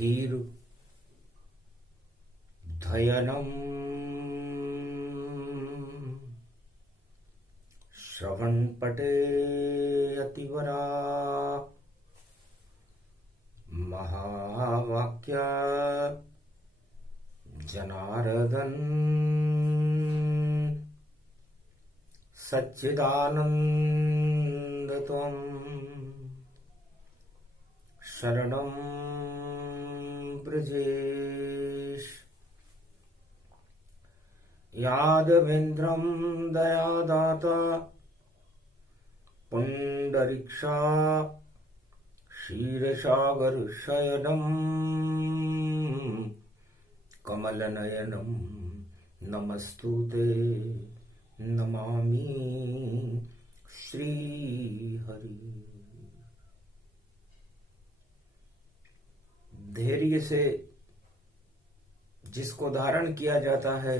धीर धयनम् श्रवणपटे अतिवरा महावाक्य जनार्दन सच्चिदानंद त्वं शरणं ब्रजेश। यादवेन्द्रं दयादाता पुंडरीक्षा क्षीरसागर शयनं कमलनयनं नमस्तुते नमामि श्रीहरि। धैर्य से जिसको धारण किया जाता है,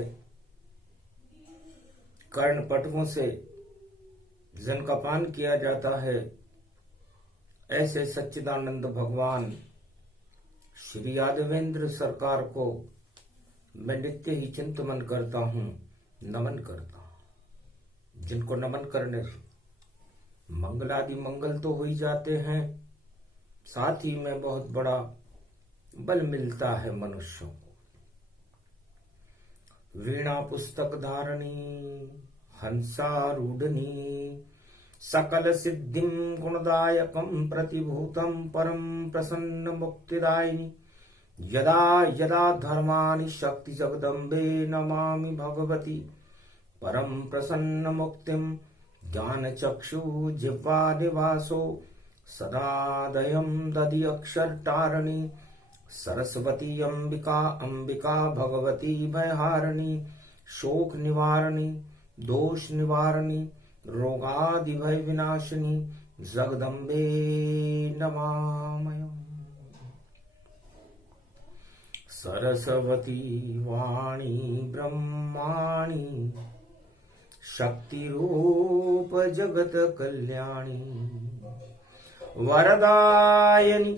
कर्णपटुओं से जिनका पान किया जाता है, ऐसे सच्चिदानंद भगवान श्री यादवेंद्र सरकार को मैं नित्य ही चिंतन करता हूँ, नमन करता हूँ। जिनको नमन करने से मंगलादि मंगल तो हो ही जाते हैं, साथ ही में बहुत बड़ा बल मिलता है मनुष्यों को। वीणा पुस्तक धारणी हंसारूढ़नी सकल सिद्धिं गुणदायकं प्रतिभूतं परम प्रसन्न मुक्तिदायिनी। यदा यदा धर्माणि शक्ति जगदम्बे नमामि भगवती परम प्रसन्न मुक्तिं। ज्ञान चक्षु जिह्वा निवासो सदा दयं दधि अक्षर तारणी। सरस्वती अंबिका अंबिका भगवती भयहारिणी। शोक निवारणी दोष निवारणी रोगादि भय विनाशिनी। जगदम्बे नमामि। सरस्वती वाणी ब्रह्माणी शक्ति रूप जगत कल्याणी। वरदायनी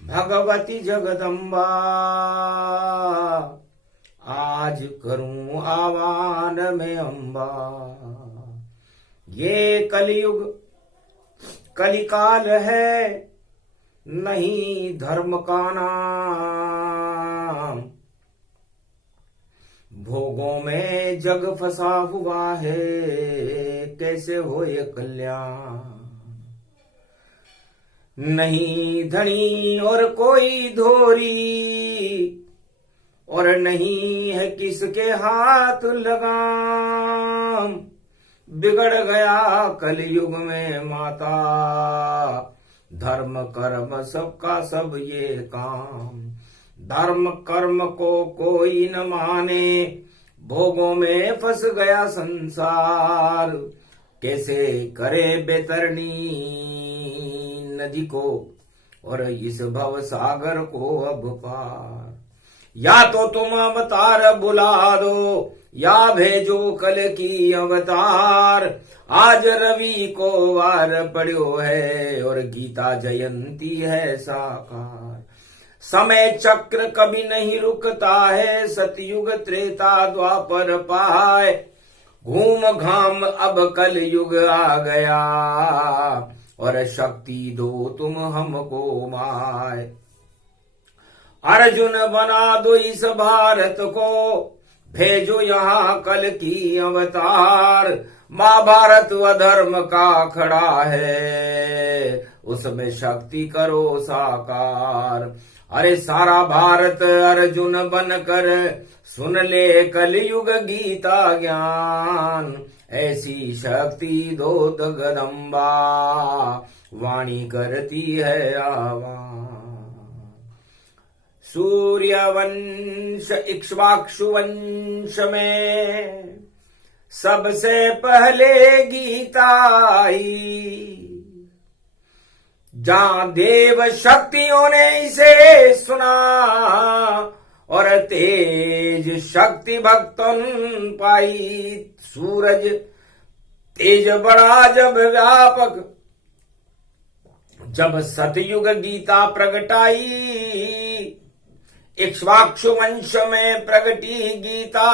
भगवती जगदम्बा आज करूं आह्वान में अम्बा। ये कलयुग कलिकाल है नहीं धर्म का नाम। भोगों में जग फंसा हुआ है कैसे हो ये कल्याण। नहीं धनी और कोई धोरी और नहीं है किसके हाथ लगाम। बिगड़ गया कलयुग में माता धर्म कर्म सबका सब ये काम। धर्म कर्म को कोई न माने भोगों में फंस गया संसार। कैसे करे बेतरनी नदी को और इस भव सागर को अब पार। या तो तुम अवतार बुला दो या भेजो कल की अवतार। आज रवि को वार पड़ो है और गीता जयंती है साकार। समय चक्र कभी नहीं रुकता है सतयुग त्रेता द्वापर पाए। घूम घाम अब कल युग आ गया और शक्ति दो तुम हमको माय। अर्जुन बना दो इस भारत को भेजो यहाँ कल की अवतार। महाभारत अधर्म का खड़ा है उसमें शक्ति करो साकार। अरे सारा भारत अर्जुन बनकर सुन ले कलयुग गीता ज्ञान। ऐसी शक्ति दो जगदम्बा वाणी करती है आह्वान। सूर्य वंश इक्ष्वाकु वंश में सबसे पहले गीता आई। जहां देव शक्तियों ने इसे सुना और तेज शक्ति भक्तन पाई। सूरज तेज बड़ा जब व्यापक जब सतयुग गीता प्रगटाई, इक्ष्वाकु वंश में प्रगटी गीता,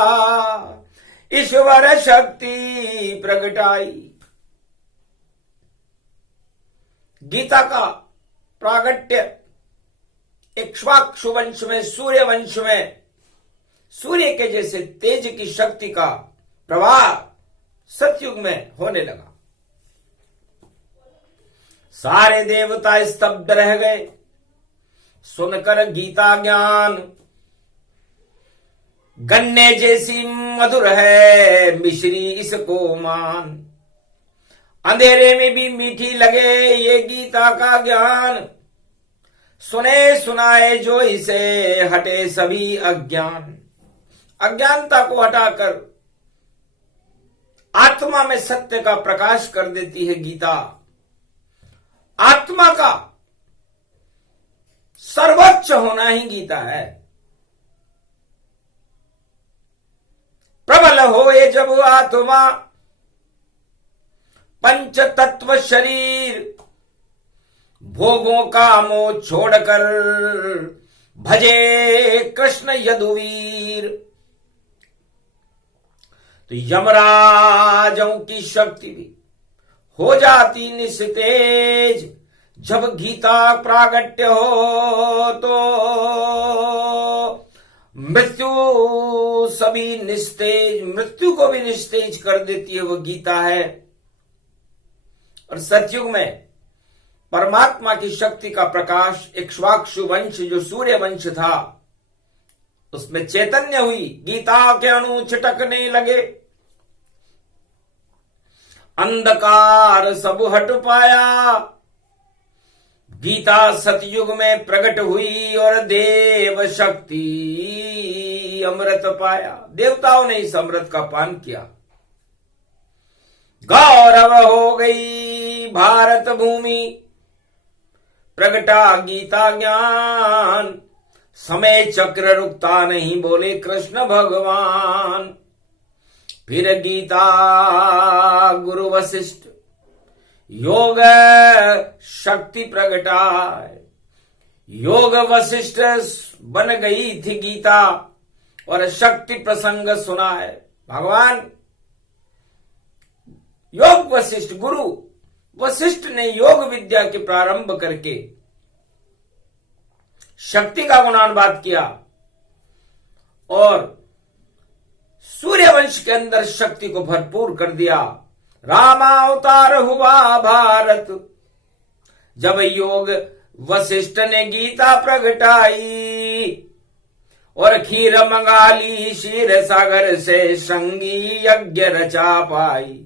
ईश्वर शक्ति प्रगटाई। गीता का प्रागट्य इक्ष्वाकु वंश में, सूर्य वंश में, सूर्य के जैसे तेज की शक्ति का प्रवाह सतयुग में होने लगा। सारे देवता स्तब्ध रह गए सुनकर गीता ज्ञान। गन्ने जैसी मधुर है मिश्री इसको मान, अंधेरे में भी मीठी लगे ये गीता का ज्ञान। सुने सुनाए जो इसे हटे सभी अज्ञान। अज्ञानता को हटाकर आत्मा में सत्य का प्रकाश कर देती है गीता। आत्मा का सर्वोच्च होना ही गीता है। प्रबल हो ये जब आत्मा, पंच तत्व शरीर, भोगों का मोह छोड़कर भजे कृष्ण यदुवीर। तो यमराजों की शक्ति भी हो जाती निस्तेज, जब गीता प्रागट्य हो तो मृत्यु सभी निस्तेज, मृत्यु को भी निस्तेज कर देती है वो गीता है। और सतयुग में परमात्मा की शक्ति का प्रकाश, इक्ष्वाकु वंश जो सूर्य वंश था उसमें चैतन्य हुई, गीता के अणु छिटकने लगे। अंधकार सब हट पाया, गीता सतयुग में प्रकट हुई और देव शक्ति अमृत पाया। देवताओं ने इस अमृत का पान किया। गौरव हो गई भारत भूमि, प्रगटा गीता ज्ञान। समय चक्र रुकता नहीं बोले कृष्ण भगवान। फिर गीता गुरु वशिष्ठ योग शक्ति प्रगटाए। योग वशिष्ठ बन गई थी गीता और शक्ति प्रसंग सुनाए। भगवान योग वशिष्ठ, गुरु वशिष्ठ ने योग विद्या के प्रारंभ करके शक्ति का गुणानुवाद किया और सूर्यवंश के अंदर शक्ति को भरपूर कर दिया। रामावतार हुआ भारत, जब योग वशिष्ठ ने गीता प्रगटाई और खीर मंगाली क्षीर सागर से संगी यज्ञ रचा पाई।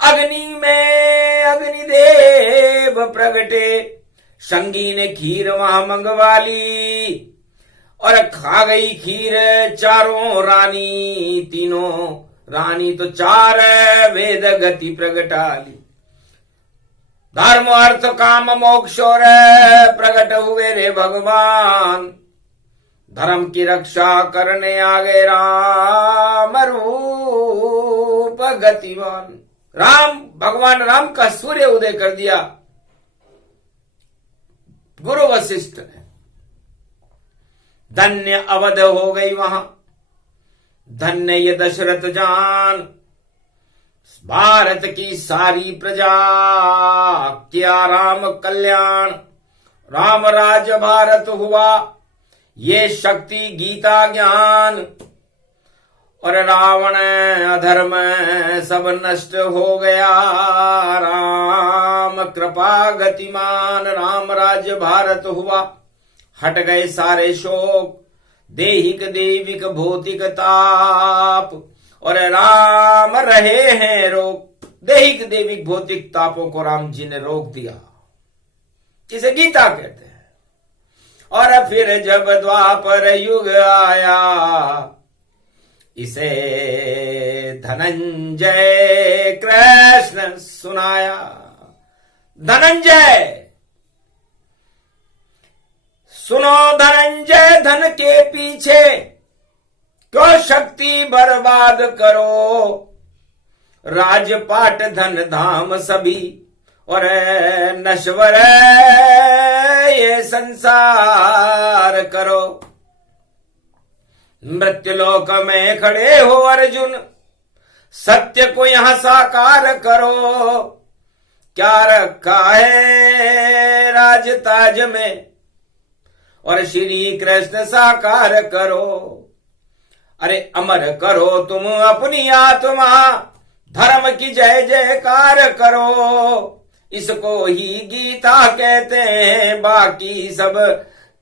अग्नि में अग्निदेव प्रगटे, संगी ने खीर वहां मंगवा ली और खा गई खीर चारों रानी। तीनों रानी तो चार वेद गति प्रगटा ली। धर्म अर्थ काम मोक्ष और प्रकट हुए रे भगवान। धर्म की रक्षा करने आ गए राम रूप गतिवान। राम, भगवान राम का सूर्य उदय कर दिया गुरु वशिष्ठ ने। धन्य अवध हो गई वहां, धन्य ये दशरथ जान। भारत की सारी प्रजा किया राम कल्याण। राम राज भारत हुआ ये शक्ति गीता ज्ञान। और रावण अधर्म सब नष्ट हो गया, राम कृपा गतिमान। राम राज्य भारत हुआ, हट गए सारे शोक, देहिक देविक भौतिक ताप। और राम रहे हैं रोक, देहिक देविक भौतिक तापों को राम जी ने रोक दिया, जिसे गीता कहते हैं। और फिर जब द्वापर युग आया, इसे धनंजय कृष्ण सुनाया। धनंजय सुनो, धनंजय धन के पीछे क्यों शक्ति बर्बाद करो। राजपाट धन धाम सभी और नश्वर ये संसार करो। मृत्युलोक में खड़े हो अर्जुन, सत्य को यहां साकार करो। क्या रखा है राजताज में, और श्री कृष्ण साकार करो। अरे अमर करो तुम अपनी आत्मा, धर्म की जय जयकार करो। इसको ही गीता कहते हैं, बाकी सब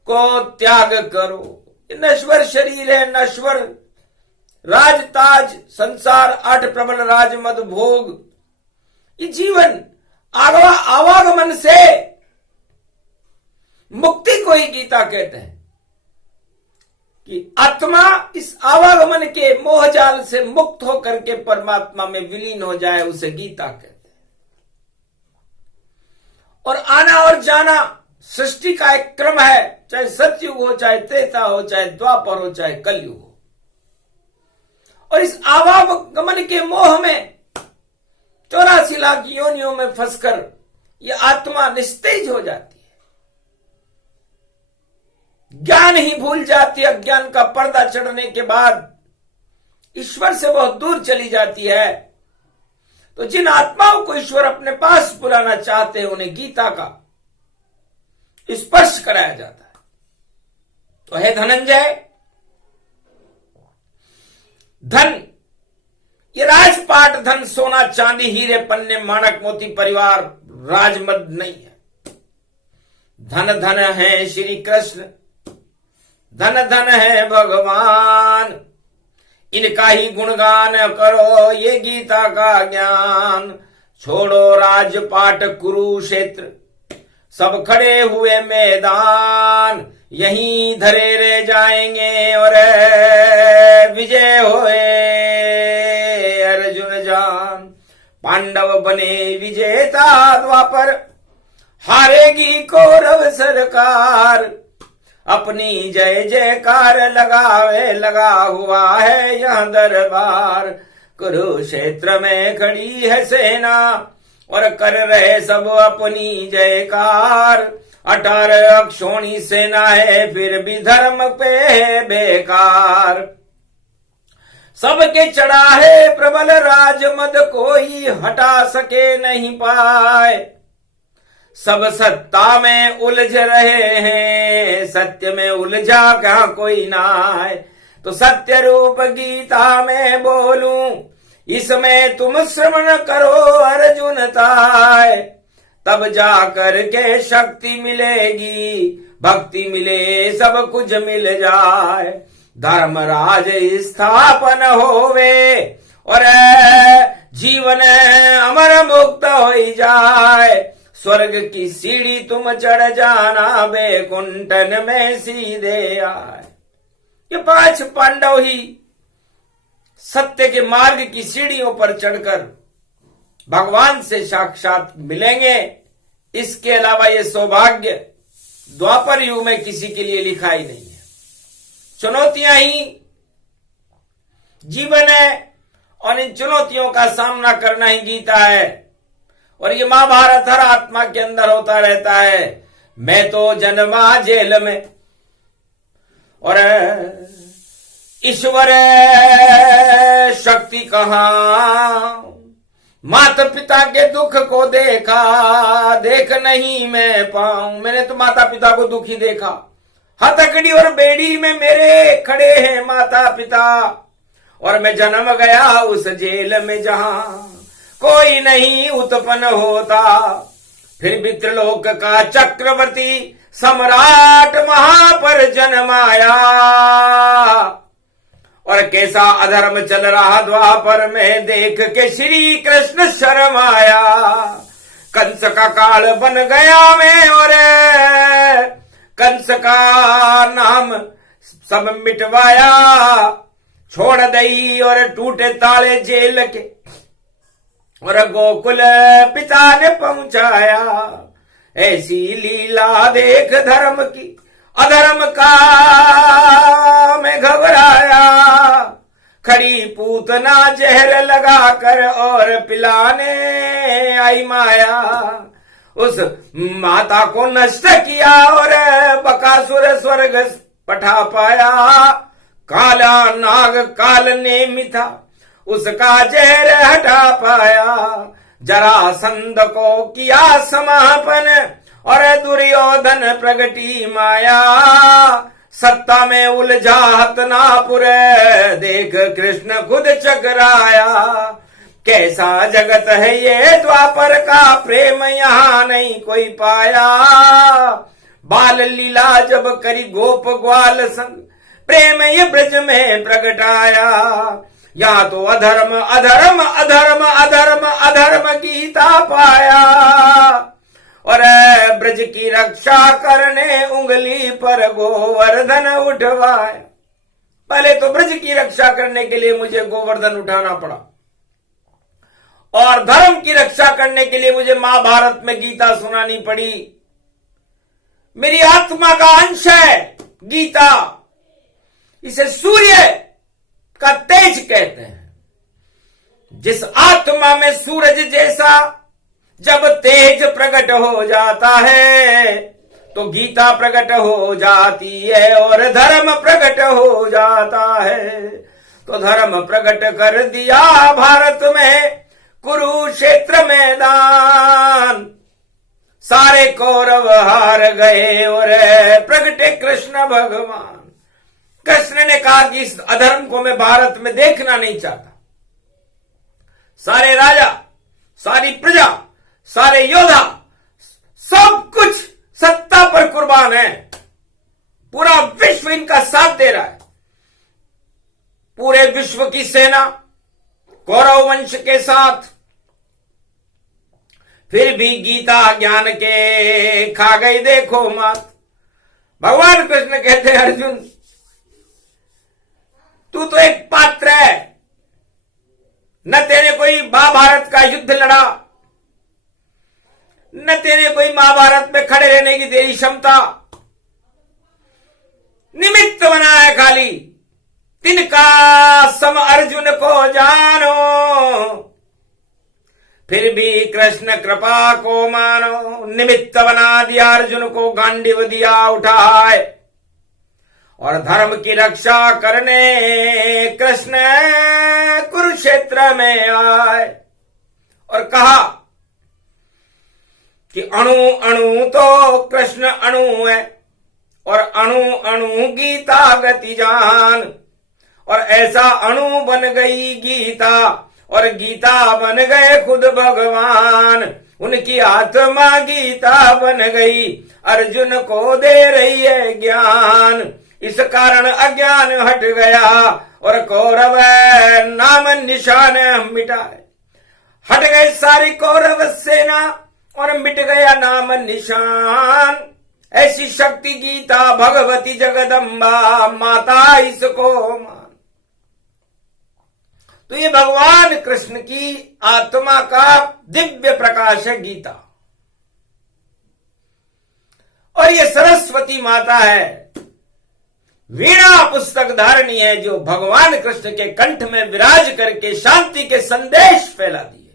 को त्याग करो। नश्वर शरीर है, नश्वर राजताज, संसार, 8 प्रबल राजमद भोग, ये जीवन आवागमन से मुक्ति को ही गीता कहते हैं कि आत्मा इस आवागमन के मोहजाल से मुक्त होकर के परमात्मा में विलीन हो जाए, उसे गीता कहते हैं। और आना और जाना सृष्टि का एक क्रम है, चाहे सतयुग हो, चाहे त्रेता हो, चाहे द्वापर हो, चाहे कलयुग हो। और इस आवागमन के मोह में 84 लाख योनियों में फंसकर ये आत्मा निस्तेज हो जाती है, ज्ञान ही भूल जाती है। अज्ञान का पर्दा चढ़ने के बाद ईश्वर से बहुत दूर चली जाती है। तो जिन आत्माओं को ईश्वर अपने पास बुलाना चाहते हैं, उन्हें गीता का स्पर्श कराया जाता है। तो है धनंजय, धन ये राजपाट धन, सोना चांदी हीरे पन्ने माणक मोती परिवार राजमद नहीं है। धन धन है श्री कृष्ण, धन धन है भगवान, इनका ही गुणगान करो ये गीता का ज्ञान। छोड़ो राजपाट कुरुक्षेत्र, सब खड़े हुए मैदान, यहीं धरे रह जाएंगे और विजय होए अर्जुन जान। पांडव बने विजेता द्वापर, हारेगी कौरव सरकार। अपनी जय जयकार लगावे लगा हुआ है यह दरबार। कुरुक्षेत्र में खड़ी है सेना और कर रहे सब अपनी जयकार। 18 अक्षोणी सेना है फिर भी धर्म पे है बेकार। सबके चढ़ा है प्रबल राजमद, कोई हटा सके नहीं पाए। सब सत्ता में उलझ रहे हैं, सत्य में उलझा क्या कोई ना है। तो सत्य रूप गीता में बोलूं, इसमें तुम श्रवण करो अर्जुन ताय। तब जाकर के शक्ति मिलेगी, भक्ति मिले सब कुछ मिल जाए। धर्मराज स्थापन होवे और जीवन अमर मुक्त हो जाए। स्वर्ग की सीढ़ी तुम चढ़ जाना, वैकुंठन में सीधे आए। ये 5 पांडव ही सत्य के मार्ग की सीढ़ियों पर चढ़कर भगवान से साक्षात मिलेंगे। इसके अलावा ये सौभाग्य द्वापर युग में किसी के लिए लिखा ही नहीं है। चुनौतियां ही जीवन है और इन चुनौतियों का सामना करना ही गीता है। और ये महाभारत हर आत्मा के अंदर होता रहता है। मैं तो जन्मा जेल में और ईश्वर शक्ति कहां। माता पिता के दुख को देखा, देख नहीं मैं पाऊं। मैंने तो माता पिता को दुखी देखा। हथकड़ी और बेड़ी में मेरे खड़े हैं माता पिता, और मैं जन्म गया उस जेल में जहां कोई नहीं उत्पन्न होता। फिर भी त्रिलोक का चक्रवर्ती सम्राट वहां पर जन्माया। और कैसा अधर्म चल रहा द्वापर में, देख के श्री कृष्ण शर्म आया। कंस का काल बन गया मैं और कंस का नाम सब मिटवाया। छोड़ दई और टूटे ताले जेल के और गोकुल पिता ने पहुंचाया। ऐसी लीला देख धर्म की अधर्म का मैं घबराया। खड़ी पूतना जहर लगा कर और पिलाने आई माया। उस माता को नष्ट किया और बकासुर स्वर्ग पठा पाया। काला नाग काल ने मिथा उसका जहर हटा पाया। जरासंध को किया समापन और दुर्योधन प्रगटी माया। सत्ता में उलझा हतनापुर देख कृष्ण खुद चकराया। कैसा जगत है ये द्वापर का प्रेम यहाँ नहीं कोई पाया। बाल लीला जब करी गोप ग्वाल संग प्रेम ये ब्रज में प्रगटाया। यहाँ तो अधर्म अधर्म अधर्म अधर्म अधर्म गीता पाया। और ब्रज की रक्षा करने उंगली पर गोवर्धन उठवाया। पहले तो ब्रज की रक्षा करने के लिए मुझे गोवर्धन उठाना पड़ा और धर्म की रक्षा करने के लिए मुझे महाभारत में गीता सुनानी पड़ी। मेरी आत्मा का अंश है गीता। इसे सूर्य का तेज कहते हैं। जिस आत्मा में सूरज जैसा जब तेज प्रकट हो जाता है तो गीता प्रकट हो जाती है और धर्म प्रकट हो जाता है। तो धर्म प्रकट कर दिया भारत में कुरुक्षेत्र मैदान। सारे कौरव हार गए और प्रगटे कृष्ण भगवान। कृष्ण ने कहा कि इस अधर्म को मैं भारत में देखना नहीं चाहता। सारे राजा, सारी प्रजा, सारे योद्धा, सब कुछ सत्ता पर कुर्बान है। पूरा विश्व इनका साथ दे रहा है। पूरे विश्व की सेना कौरव वंश के साथ, फिर भी गीता ज्ञान के खा गई देखो मात। भगवान कृष्ण कहते हैं अर्जुन तू तो एक पात्र है। न तेरे कोई महाभारत का युद्ध लड़ा, न तेरे कोई महाभारत में खड़े रहने की तेरी क्षमता। निमित्त बना है खाली। तिनका सम अर्जुन को जानो, फिर भी कृष्ण कृपा को मानो। निमित्त बना दिया अर्जुन को, गांडीव दिया उठाए और धर्म की रक्षा करने कृष्ण कुरुक्षेत्र में आए और कहा कि अणु अणु तो कृष्ण अणु है और अणु अणु गीता गति जान। और ऐसा अणु बन गई गीता और गीता बन गए खुद भगवान। उनकी आत्मा गीता बन गई, अर्जुन को दे रही है ज्ञान। इस कारण अज्ञान हट गया और कौरव नाम निशान मिटाए। हट गए सारी कौरव सेना और मिट गया नाम निशान। ऐसी शक्ति गीता भगवती जगदम्बा माता इसको मान। तो ये भगवान कृष्ण की आत्मा का दिव्य प्रकाश है गीता। और ये सरस्वती माता है, वीणा पुस्तक धारणी है, जो भगवान कृष्ण के कंठ में विराज करके शांति के संदेश फैलाती है।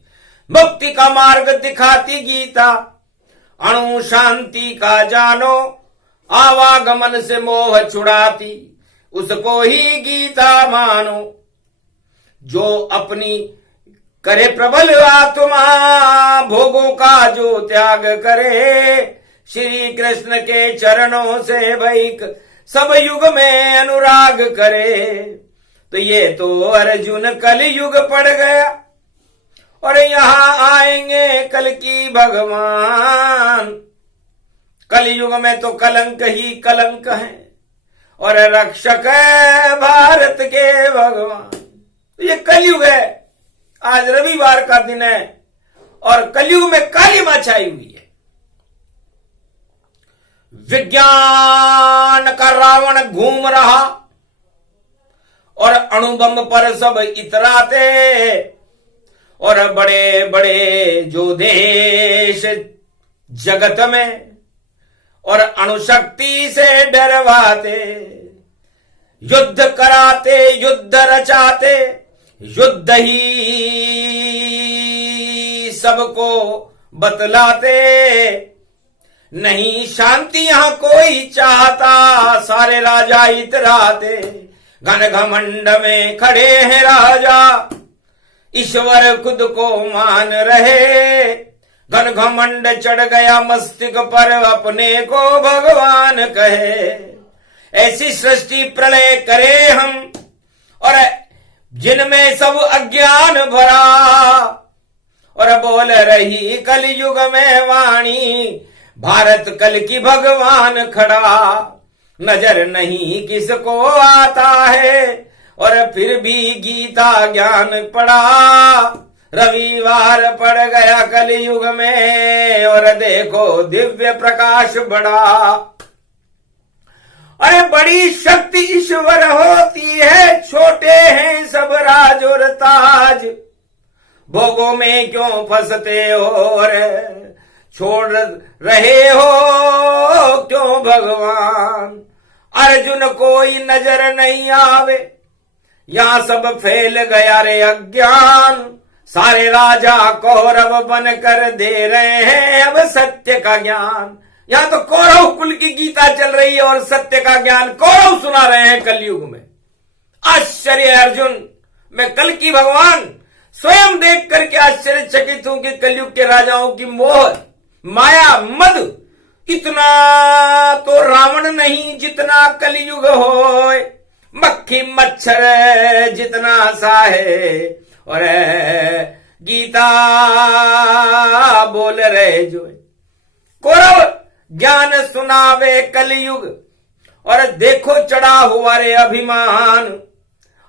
मुक्ति का मार्ग दिखाती गीता। अणु शांति का जानो, आवागमन से मोह छुड़ाती, उसको ही गीता मानो। जो अपनी करे प्रबल आत्मा, भोगों का जो त्याग करे, श्री कृष्ण के चरणों से वैक सब युग में अनुराग करे। तो ये तो अर्जुन कल युग पड़ गया और यहां आएंगे कल की भगवान। कल युग में तो कलंक ही कलंक है और रक्षक है भारत के भगवान। तो ये कलयुग है। आज रविवार का दिन है और कलयुग में काली मां छाई हुई है। विज्ञान का रावण घूम रहा और अणुबम पर सब इतराते और बड़े बड़े जो देश जगत में और अणुशक्ति से डरवाते, युद्ध कराते, युद्ध रचाते, युद्ध ही सबको बतलाते, नहीं शांति यहां कोई चाहता, सारे राजा इतराते। घन घमंड में खड़े हैं राजा, ईश्वर खुद को मान रहे। घन घमंड चढ़ गया मस्तिष्क पर, अपने को भगवान कहे। ऐसी सृष्टि प्रलय करे हम, और जिनमें सब अज्ञान भरा, और बोल रही कलयुग में वाणी, भारत कल की भगवान खड़ा। नजर नहीं किसको आता है, और फिर भी गीता ज्ञान पड़ा। रविवार पड़ गया कलयुग में, और देखो दिव्य प्रकाश बढ़ा। अरे बड़ी शक्ति ईश्वर होती है, छोटे हैं सब राज और ताज। भोगों में क्यों फंसते हो, और छोड़ रहे हो क्यों भगवान। अर्जुन कोई नजर नहीं आवे, यहां सब फैल गया रे अज्ञान। सारे राजा कौरव बनकर दे रहे हैं अब सत्य का ज्ञान। यहां तो कौरव कुल की गीता चल रही है, और सत्य का ज्ञान कौरव सुना रहे हैं कलयुग में। आश्चर्य अर्जुन, मैं कल की भगवान स्वयं देख करके आश्चर्यचकित हूं कि कलयुग के राजाओं की मोह माया मद इतना तो रावण नहीं जितना कलयुग होए। मक्खी मच्छर जितना सा है, और गीता बोल रहे जो कौरव ज्ञान सुनावे कलयुग, और देखो चढ़ा हुआ रे अभिमान।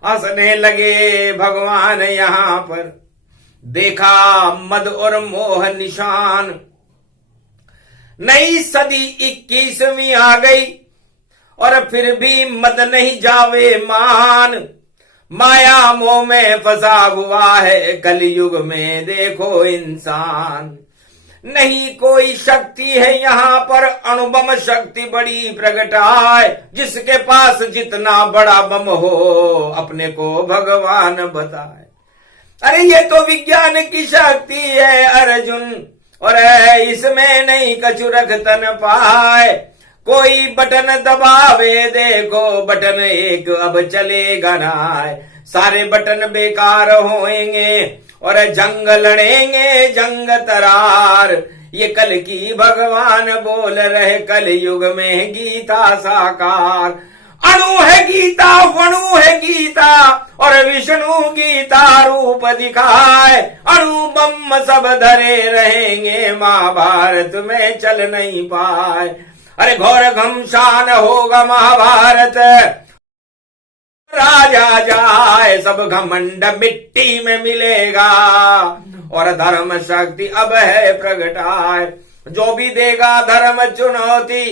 हंसने लगे भगवान यहां पर, देखा मद और मोह निशान। नई सदी 21वीं आ गई, और फिर भी मद नहीं जावे मान। माया मोह में फंसा हुआ है कलयुग में, देखो इंसान। नहीं कोई शक्ति है यहाँ पर, अणुबम शक्ति बड़ी प्रगटाए। जिसके पास जितना बड़ा बम हो, अपने को भगवान बताए। अरे ये तो विज्ञान की शक्ति है अर्जुन, और इसमें नहीं कछु रखतन पाए। कोई बटन दबावे, देखो बटन एक अब चलेगा ना। सारे बटन बेकार होएंगे, और जंग लड़ेंगे जंग तरार। ये कल की भगवान बोल रहे, कलयुग में गीता साकार। अणु है गीता, वणु है गीता, और विष्णु गीता रूप दिखाए। अणु बम सब धरे रहेंगे, महाभारत में चल नहीं पाए। अरे घोर घमशान होगा महाभारत, राजा जाए सब घमंड मिट्टी में मिलेगा। और धर्म शक्ति अब है प्रगटाए, जो भी देगा धर्म चुनौती,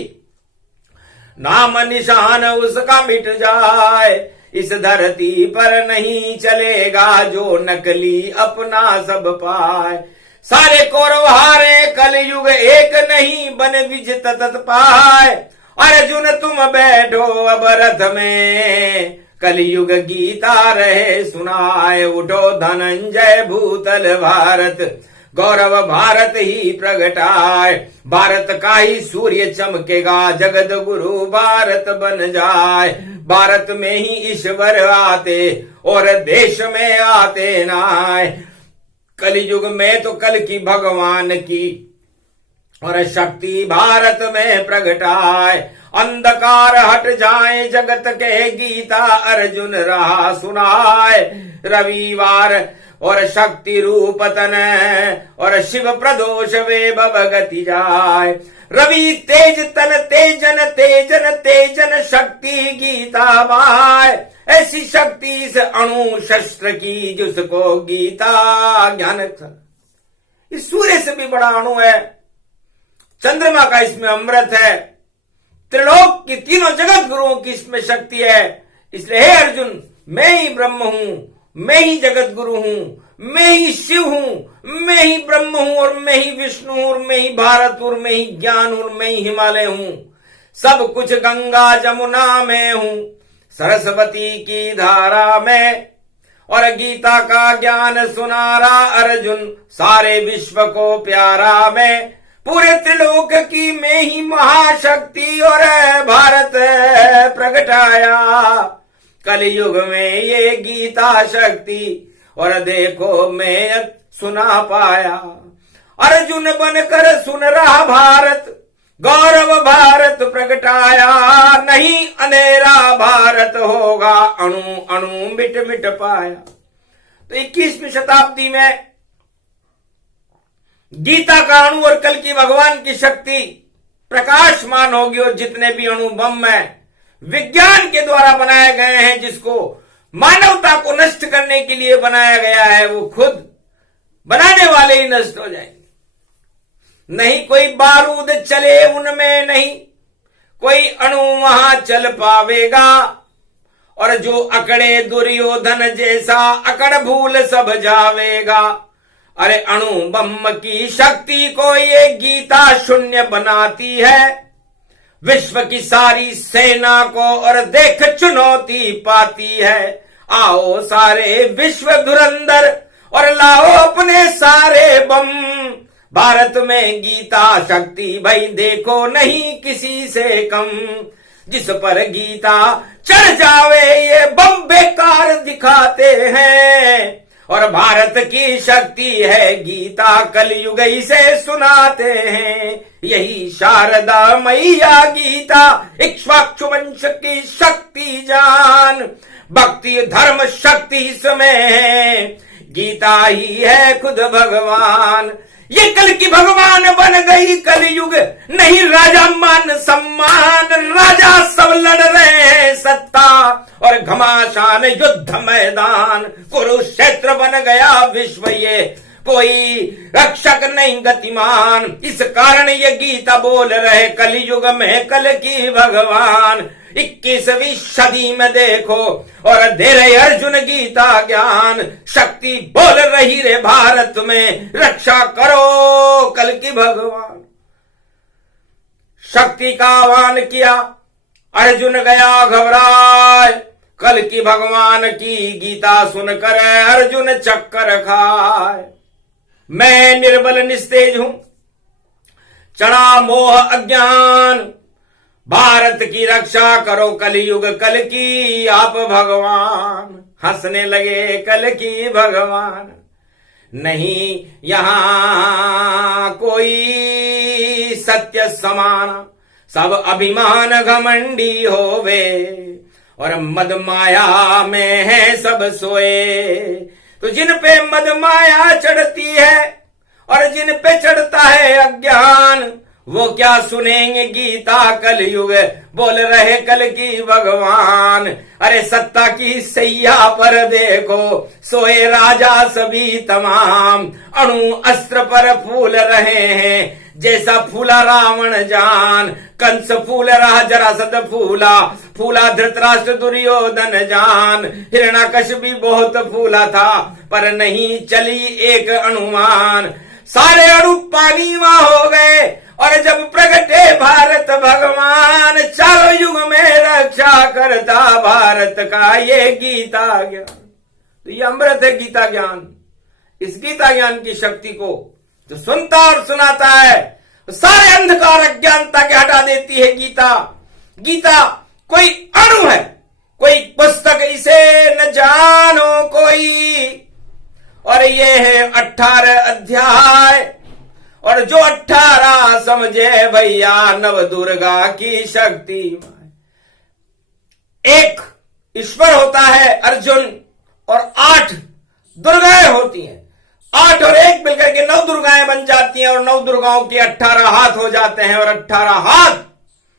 नाम निशान उसका मिट जाए। इस धरती पर नहीं चलेगा जो नकली अपना सब पाए। सारे कौरव हारे कलयुग एक नहीं, बन विजित तत्पाए। अर्जुन तुम बैठो अब रथ में, कलयुग गीता रहे सुनाए। उठो धनंजय भूतल भारत, गौरव भारत ही प्रगटाए। भारत का ही सूर्य चमकेगा, जगत गुरु भारत बन जाए। भारत में ही ईश्वर आते, और देश में आते नाय। कलयुग में तो कल की भगवान की, और शक्ति भारत में प्रगटाए। अंधकार हट जाए जगत के, गीता अर्जुन रहा सुनाए। रविवार और शक्ति रूप तन, और शिव प्रदोष वे भगति जाए। रवि तेज तन तेजन तेजन तेजन, शक्ति गीता माय। ऐसी शक्ति इस अणु शस्त्र की, जिसको गीता ज्ञान। इस सूर्य से भी बड़ा अणु है, चंद्रमा का इसमें अमृत है। त्रिलोक की तीनों जगत गुरुओं की इसमें शक्ति है। इसलिए हे अर्जुन, मैं ही ब्रह्म हूं, मैं ही जगत गुरु हूं, मैं ही शिव हूं, मैं ही ब्रह्म हूं, और मैं ही विष्णु हूं, और मैं ही भारत, और मैं ही ज्ञान, और मैं ही हिमालय हूं। सब कुछ गंगा जमुना में हूं, सरस्वती की धारा में, और गीता का ज्ञान सुनारा अर्जुन सारे विश्व को प्यारा। मैं पूरे त्रिलोक की में ही महाशक्ति और भारत प्रगटाया। कलयुग में ये गीता शक्ति और देखो मैं सुना पाया। अर्जुन बनकर सुन रहा भारत गौरव भारत प्रगटाया। नहीं अंधेरा भारत होगा अणु अणु मिट मिट पाया। तो 21वीं शताब्दी में गीता का अणु और कल की भगवान की शक्ति प्रकाशमान होगी। और जितने भी अणु बम में विज्ञान के द्वारा बनाए गए हैं, जिसको मानवता को नष्ट करने के लिए बनाया गया है, वो खुद बनाने वाले ही नष्ट हो जाएंगे। नहीं कोई बारूद चले उनमें, नहीं कोई अणु वहां चल पावेगा। और जो अकड़े दुर्योधन जैसा अकड़ भूल सब जावेगा। अरे अणु बम की शक्ति को ये गीता शून्य बनाती है। विश्व की सारी सेना को और देख चुनौती पाती है। आओ सारे विश्व धुरंधर और लाओ अपने सारे बम। भारत में गीता शक्ति भाई देखो नहीं किसी से कम। जिस पर गीता चढ़ जावे ये बम बेकार दिखाते हैं। और भारत की शक्ति है गीता कलयुग से सुनाते हैं। यही शारदा मैया गीता इक्ष्वाकु वंश की शक्ति जान। भक्ति धर्म शक्ति इसमें है, गीता ही है खुद भगवान। ये कल की भगवान बन गई कलयुग, नहीं राजा मान सम्मान। राजा सब लड़ रहे हैं सत्ता और घमासान युद्ध मैदान। कुरुक्षेत्र बन गया विश्व ये, कोई रक्षक नहीं गतिमान। इस कारण ये गीता बोल रहे कलयुग में कल की भगवान। 21वीं सदी में देखो और दे रहे अर्जुन गीता ज्ञान। शक्ति बोल रही रे भारत में, रक्षा करो कल की भगवान। शक्ति का आह्वान किया अर्जुन गया घबराए। कल की भगवान की गीता सुनकर अर्जुन चक्कर खाए। मैं निर्बल निस्तेज हूं, चढ़ा मोह अज्ञान। भारत की रक्षा करो कलयुग कल की आप भगवान। हंसने लगे कल की भगवान। नहीं यहां कोई सत्य समाना, सब अभिमान घमंडी होवे। और मद माया में है सब सोए। तो जिन पे मद माया चढ़ती है और जिन पे चढ़ता है अज्ञान, वो क्या सुनेंगे गीता कलयुग बोल रहे कल की भगवान। अरे सत्ता की सैया पर देखो सोए राजा सभी तमाम। अणु अस्त्र पर फूल रहे हैं जैसा फूला रावण जान। कंस फूल रहा जरासंध फूला, फूला धृतराष्ट्र दुर्योधन जान। हिरण्याकश भी बहुत फूला था पर नहीं चली एक अनुमान। सारे अणु पानी वहां हो गए और जब प्रगटे भारत भगवान। चारों युग में रक्षा करता भारत का ये गीता ज्ञान। तो ये अमृत है गीता ज्ञान। इस गीता ज्ञान की शक्ति को जो सुनता और सुनाता है तो सारे अंधकार अज्ञानता के हटा देती है गीता। गीता कोई अणु है, कोई पुस्तक इसे न जानो कोई। और ये है 18 अध्याय। और जो 18 समझे भैया नव दुर्गा की शक्ति। एक ईश्वर होता है अर्जुन और 8 दुर्गाएं होती हैं। 8 और 1 मिलकर के 9 दुर्गाएं बन जाती हैं और 9 दुर्गाओं के 18 हाथ हो जाते हैं। और 18 हाथ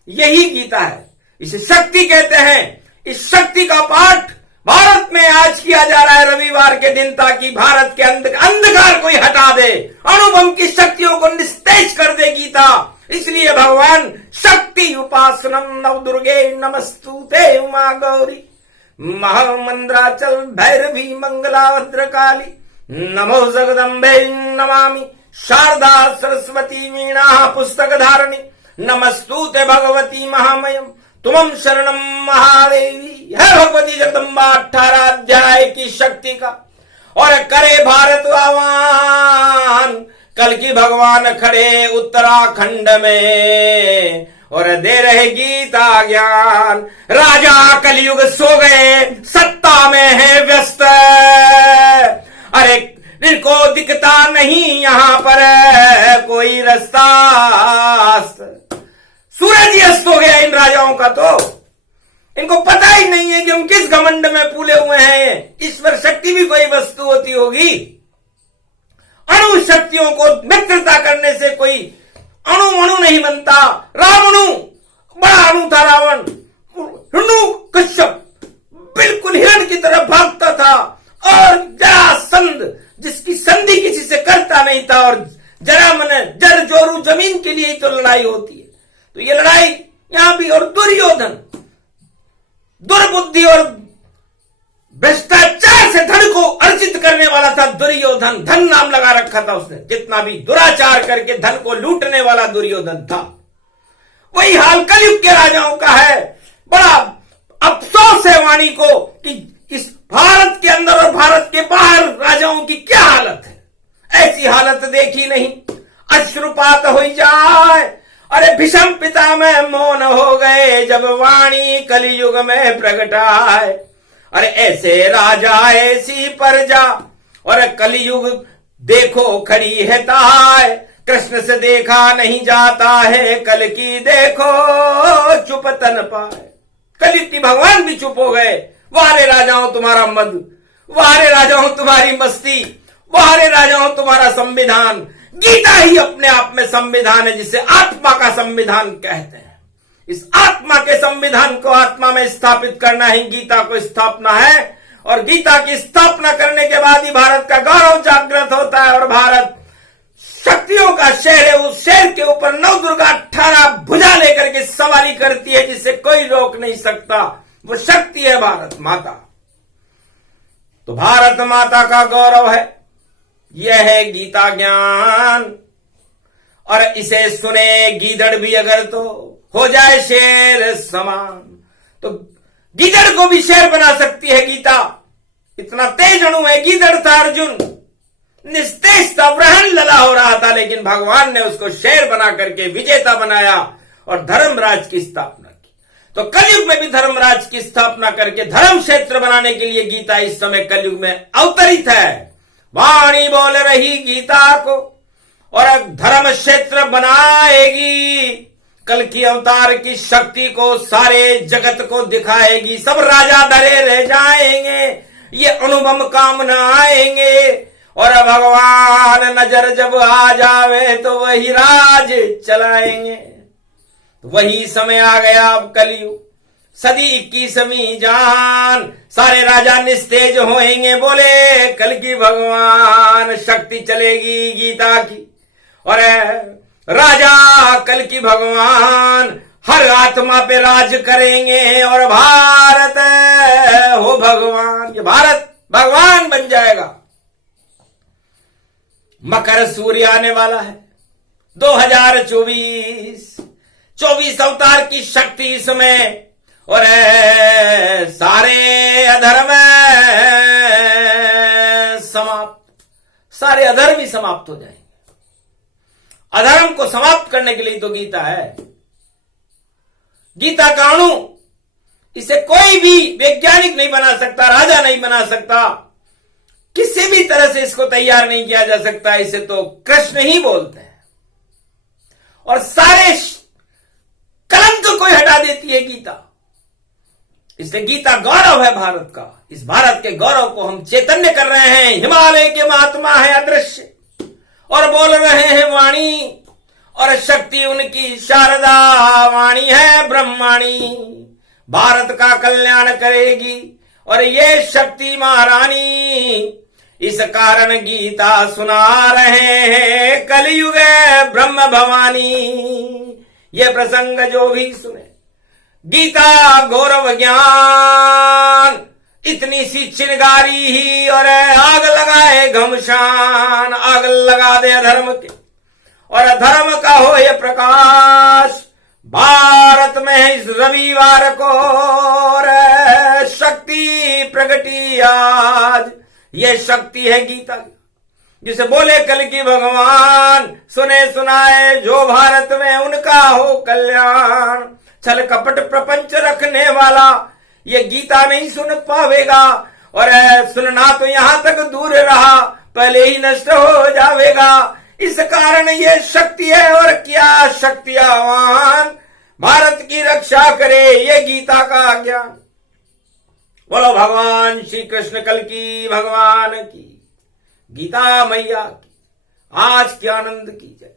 यही गीता है, इसे शक्ति कहते हैं। इस शक्ति का पाठ भारत में आज किया जा रहा है रविवार के दिन, ताकि भारत के अंधकार को ही हटा दे, अणुबम की शक्तियों को निस्तेज कर दे गीता। इसलिए भगवान शक्ति उपासनम नव दुर्गे नमस्तुते उमा गौरी महामंद्राचल भैरवी मंगला भद्रकाली। नमो जगदम्बे नमामि शारदा सरस्वती वीणा पुस्तक धारणी। नमस्तुते भगवती महामयम तुमं शरणम महादेवी है भगवती जगदम्बा 18 अध्याय की शक्ति का। और करे भारत आह्वान, कल की भगवान खड़े उत्तराखंड में और दे रहे गीता ज्ञान। राजा कलयुग सो गए, सत्ता में है व्यस्त, अरे इनको दिखता नहीं यहां पर कोई रास्ता। सूरज ही अस्त हो गया इन राजाओं का, तो इनको पता ही नहीं है कि हम किस घमंड में फूले हुए हैं। ईश्वर शक्ति भी कोई वस्तु होती होगी। अणु शक्तियों को मित्रता करने से कोई अणु नहीं बनता। रावणु बड़ा अणु था, रावण हिरण्य कश्यप बिल्कुल हिरण की तरह भागता था, और जरासंध जिसकी संधि किसी से करता नहीं था, और जरा मन जर जोरू जमीन के लिए ही तो लड़ाई होती है। तो ये लड़ाई यहां भी। और दुर्योधन दुर्बुद्धि और भ्रष्टाचार से धन को अर्जित करने वाला था। दुर्योधन धन नाम लगा रखा था उसने। जितना भी दुराचार करके धन को लूटने वाला दुर्योधन था। वही हाल कलयुग के राजाओं का है। बड़ा अफसोस है वाणी को कि इस भारत के अंदर और भारत के बाहर राजाओं की क्या हालत है। ऐसी हालत देखी नहीं, अश्रुपात हो जाए। अरे भीष्म पिता में मौन हो गए जब वाणी कलयुग में प्रगटाए। अरे ऐसे राजा ऐसी प्रजा, और कलयुग देखो खड़ी है ताय। कृष्ण से देखा नहीं जाता है, कल की देखो चुप तन पाए। कलयुग की भगवान भी चुप हो गए। वारे राजाओं तुम्हारा मद, वारे राजाओं तुम्हारी मस्ती, वारे राजाओं तुम्हारा संविधान। गीता ही अपने आप में संविधान है, जिसे आत्मा का संविधान कहते हैं। इस आत्मा के संविधान को आत्मा में स्थापित करना ही गीता को स्थापना है। और गीता की स्थापना करने के बाद ही भारत का गौरव जागृत होता है। और भारत शक्तियों का शहर है। उस शहर के ऊपर 9 दुर्गा 18 भुजा लेकर के सवारी करती है, जिसे कोई रोक नहीं सकता। वो शक्ति है भारत माता। तो भारत माता का गौरव है, यह है गीता ज्ञान। और इसे सुने गीदड़ भी अगर तो हो जाए शेर समान। तो गीदड़ को भी शेर बना सकती है गीता। इतना तेज अणु है। गीदड़ था अर्जुन, निस्तेज था, व्रहण लला हो रहा था, लेकिन भगवान ने उसको शेर बना करके विजेता बनाया और धर्मराज की स्थापना की। तो कलयुग में भी धर्मराज की स्थापना करके धर्म क्षेत्र बनाने के लिए गीता इस समय कलयुग में अवतरित है। वाणी बोल रही गीता को और धर्म क्षेत्र बनाएगी। कल की अवतार की शक्ति को सारे जगत को दिखाएगी। सब राजा डरे रह जाएंगे, ये अनुभव काम न आएंगे। और भगवान नजर जब आ जावे तो वही राज चलाएंगे। तो वही समय आ गया अब कलयुग, सदी 21वीं जान। सारे राजा निस्तेज होएंगे, बोले कल की भगवान शक्ति चलेगी गीता की। और राजा कल की भगवान हर आत्मा पे राज करेंगे। और भारत हो भगवान, ये भारत भगवान बन जाएगा। मकर सूर्य आने वाला है 2024 अवतार की शक्ति इसमें। और सारे अधर्म समाप्त, सारे अधर्म ही समाप्त हो जाएंगे। अधर्म को समाप्त करने के लिए तो गीता है। गीता का अणु, इसे कोई भी वैज्ञानिक नहीं बना सकता, राजा नहीं बना सकता, किसी भी तरह से इसको तैयार नहीं किया जा सकता। इसे तो कृष्ण ही बोलते हैं। और सारे कलंक को हटा देती है गीता। इसलिए गीता गौरव है भारत का। इस भारत के गौरव को हम चैतन्य कर रहे हैं। हिमालय के महात्मा है अदृश्य और बोल रहे हैं वाणी। और शक्ति उनकी शारदा वाणी है ब्रह्माणी। भारत का कल्याण करेगी और ये शक्ति महारानी। इस कारण गीता सुना रहे हैं कलयुग ब्रह्म भवानी। ये प्रसंग जो भी सुने, गीता गौरव ज्ञान, इतनी सी चिनगारी ही और आग लगाए घमशान। आग लगा दे अधर्म के और अधर्म का हो ये प्रकाश। भारत में इस रविवार को रे शक्ति प्रगटी आज। ये शक्ति है गीता की, जिसे बोले कल की भगवान, सुने सुनाए जो भारत में उनका हो कल्याण। छल कपट प्रपंच रखने वाला ये गीता नहीं सुन पावेगा, और सुनना तो यहां तक दूर रहा, पहले ही नष्ट हो जावेगा। इस कारण ये शक्ति है, और क्या शक्तियावान भारत की रक्षा करे ये गीता का ज्ञान। बोलो भगवान श्री कृष्ण कल की भगवान की, गीता मैया की आज के आनंद की जय।